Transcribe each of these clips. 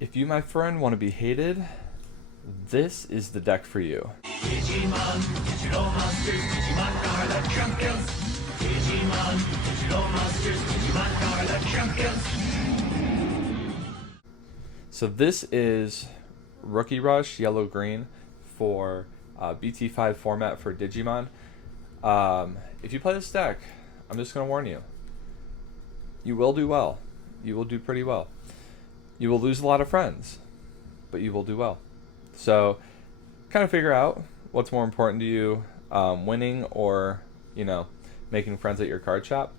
If you, my friend, want to be hated, this is the deck for you. Digimon, digital monsters, Digimon are the champions. Digimon, digital monsters, Digimon are the champions. So this is Rookie Rush Yellow Green for BT-05 format for Digimon. If you play this deck, I'm just going to warn you. You will do well. You will do pretty well. You will lose a lot of friends, but you will do well. So kind of figure out what's more important to you, winning or, making friends at your card shop.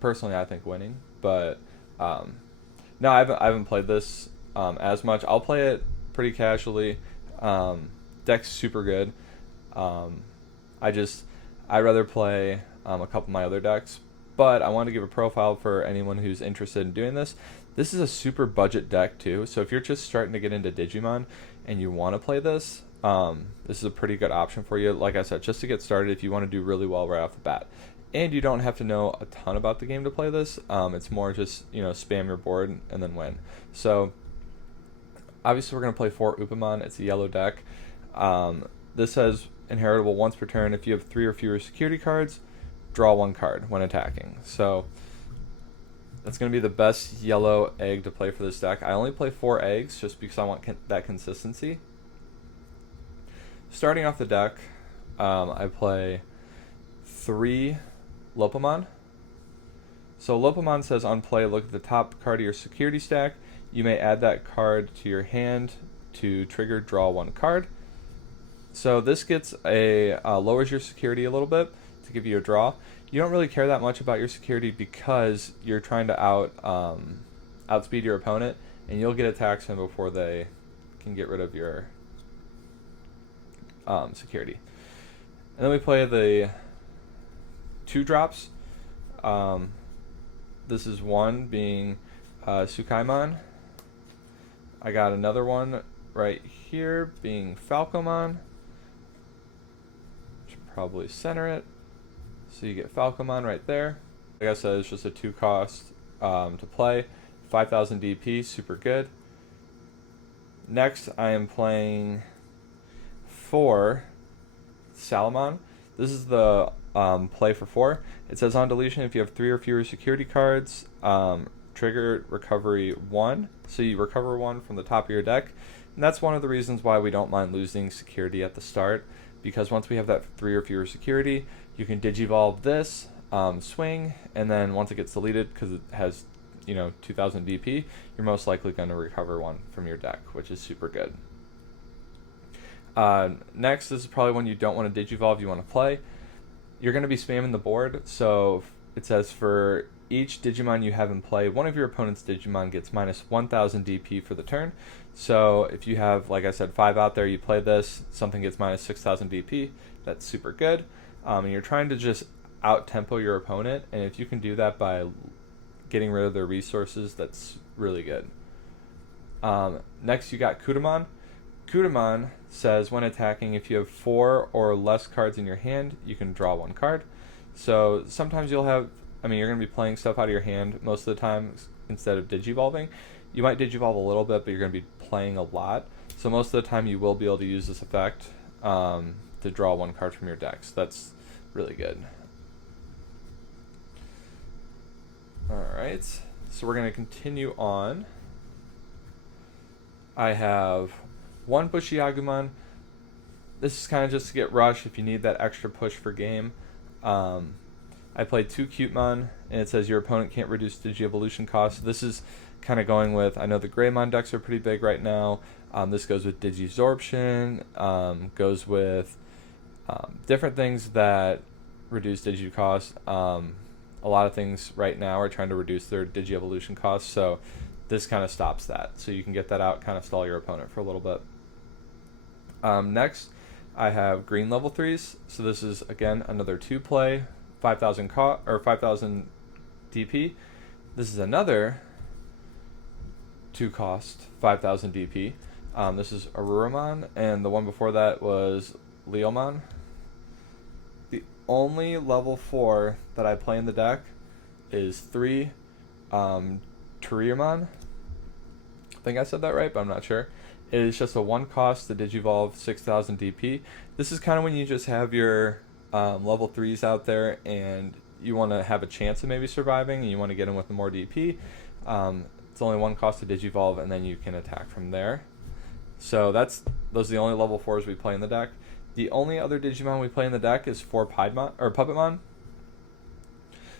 Personally, I think winning, but no, I haven't played this as much. I'll play it pretty casually. Deck's super good. I'd rather play a couple of my other decks, but I want to give a profile for anyone who's interested in doing this. This is a super budget deck too, so if you're just starting to get into Digimon and you want to play this, this is a pretty good option for you. Like I said, just to get started if you want to do really well right off the bat. And you don't have to know a ton about the game to play this. It's more just, spam your board and then win. So obviously we're going to play 4 Upamon. It's a yellow deck. This says inheritable once per turn. If you have 3 or fewer security cards, draw 1 card when attacking. So that's going to be the best yellow egg to play for this deck. I only play 4 eggs just because I want that consistency. Starting off the deck, I play 3 Lopamon. So Lopamon says on play, look at the top card of your security stack. You may add that card to your hand to trigger draw 1 card. So this gets lowers your security a little bit to give you a draw. You don't really care that much about your security because you're trying to outspeed your opponent, and you'll get attacks in before they can get rid of your security. And then we play the 2 drops. This is one being Sukaimon. I got another one right here being Falcomon. Should probably center it. So you get Falcomon right there. Like I said, it's just a 2 cost to play. 5,000 DP, super good. Next, I am playing 4 Salamon. This is the play for 4. It says on deletion, if you have 3 or fewer security cards, trigger recovery 1. So you recover 1 from the top of your deck. And that's one of the reasons why we don't mind losing security at the start. Because once we have that 3 or fewer security, you can Digivolve this, swing, and then once it gets deleted, because it has 2,000 DP, you're most likely going to recover 1 from your deck, which is super good. Next, this is probably one you don't want to Digivolve, you want to play. You're going to be spamming the board, so it says for each Digimon you have in play, one of your opponent's Digimon gets minus 1,000 DP for the turn. So if you have, like I said, 5 out there, you play this, something gets minus 6,000 DP, that's super good. And you're trying to just out-tempo your opponent, and if you can do that by getting rid of their resources, that's really good. Next, you got Kudamon. Kudamon says when attacking, if you have 4 or less cards in your hand, you can draw 1 card. So sometimes you're going to be playing stuff out of your hand most of the time instead of Digivolving. You might Digivolve a little bit, but you're going to be playing a lot. So most of the time you will be able to use this effect to draw 1 card from your deck. So that's really good. Alright, so we're going to continue on. I have 1 Bushiagumon. This is kind of just to get rush if you need that extra push for game. I played 2 Cutemon, and it says your opponent can't reduce Digi-Evolution costs. This is kind of going with, I know the Greymon decks are pretty big right now. This goes with Digisorption, goes with different things that reduce Digi costs. A lot of things right now are trying to reduce their Digi-Evolution costs, so this kind of stops that. So you can get that out, kind of stall your opponent for a little bit. Next, I have green level 3s. So this is, again, another 2 play, 5,000 5,000 DP. This is another 2 cost, 5,000 DP. This is Aruramon, and the one before that was Leomon. The only level 4 that I play in the deck is 3 Teriumon. think I said that right, but I'm not sure. It is just a one cost to Digivolve 6000 DP. This is kind of when you just have your level 3s out there and you want to have a chance of maybe surviving and you want to get in with more DP. It's only one cost to Digivolve, and then you can attack from there. So those are the only level 4s we play in the deck. The only other Digimon we play in the deck is for Puppetmon.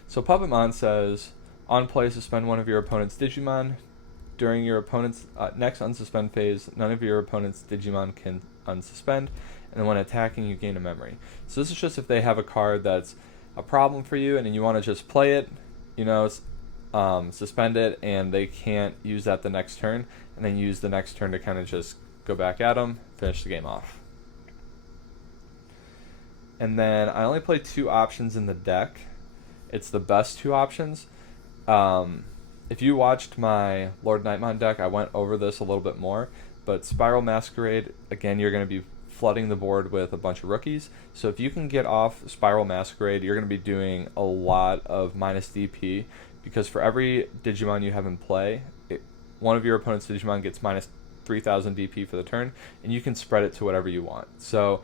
So Puppetmon says, on play, suspend one of your opponent's Digimon. During your opponent's next unsuspend phase, none of your opponent's Digimon can unsuspend, and then when attacking, you gain a memory. So this is just if they have a card that's a problem for you, and then you want to just play it, suspend it, and they can't use that the next turn, and then use the next turn to kind of just go back at them, finish the game off. And then I only play 2 options in the deck. It's the best 2 options. If you watched my Lord Nightmon deck, I went over this a little bit more. But Spiral Masquerade, again, you're going to be flooding the board with a bunch of rookies. So if you can get off Spiral Masquerade, you're going to be doing a lot of minus DP. Because for every Digimon you have in play, one of your opponent's Digimon gets minus 3000 DP for the turn, and you can spread it to whatever you want. So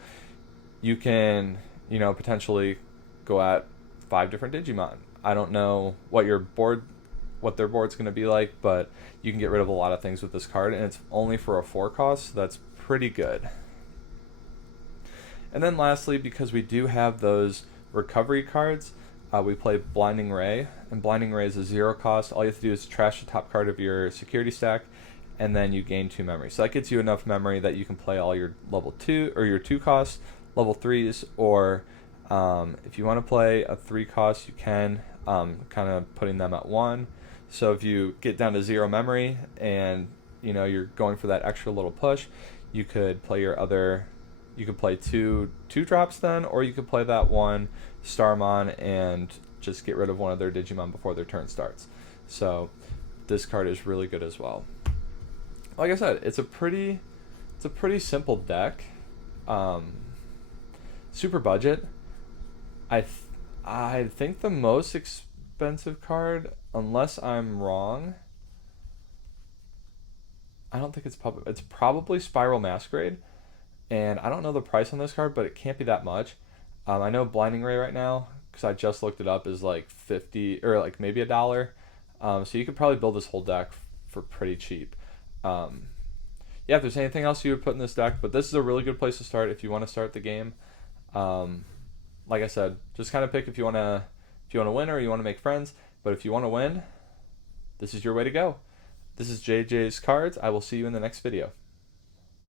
you can, potentially go at 5 different Digimon. I don't know what their board's going to be like, but you can get rid of a lot of things with this card, and it's only for a 4 cost, so that's pretty good. And then lastly, because we do have those recovery cards, we play Blinding Ray, and Blinding Ray is a 0 cost. All you have to do is trash the top card of your security stack, and then you gain 2 memory. So that gets you enough memory that you can play all your level 2 or your 2 costs, level 3s, or if you want to play a 3 cost, you can, kind of putting them at 1. So if you get down to 0 memory and you're going for that extra little push, you could play you could play two drops then, or you could play that 1 Starmon and just get rid of one of their Digimon before their turn starts. So this card is really good as well. Like I said, it's a pretty simple deck. Super budget. I think the most expensive card, unless I'm wrong, I don't think it's probably Spiral Masquerade, and I don't know the price on this card, but it can't be that much. I know Blinding Ray right now, because I just looked it up, is like 50 or like maybe $1. So you could probably build this whole deck for pretty cheap. Yeah, if there's anything else you would put in this deck, but this is a really good place to start if you want to start the game. Like I said, just kind of pick if you want to win or you want to make friends. But if you want to win, this is your way to go. This is JJ's Cards. I will see you in the next video.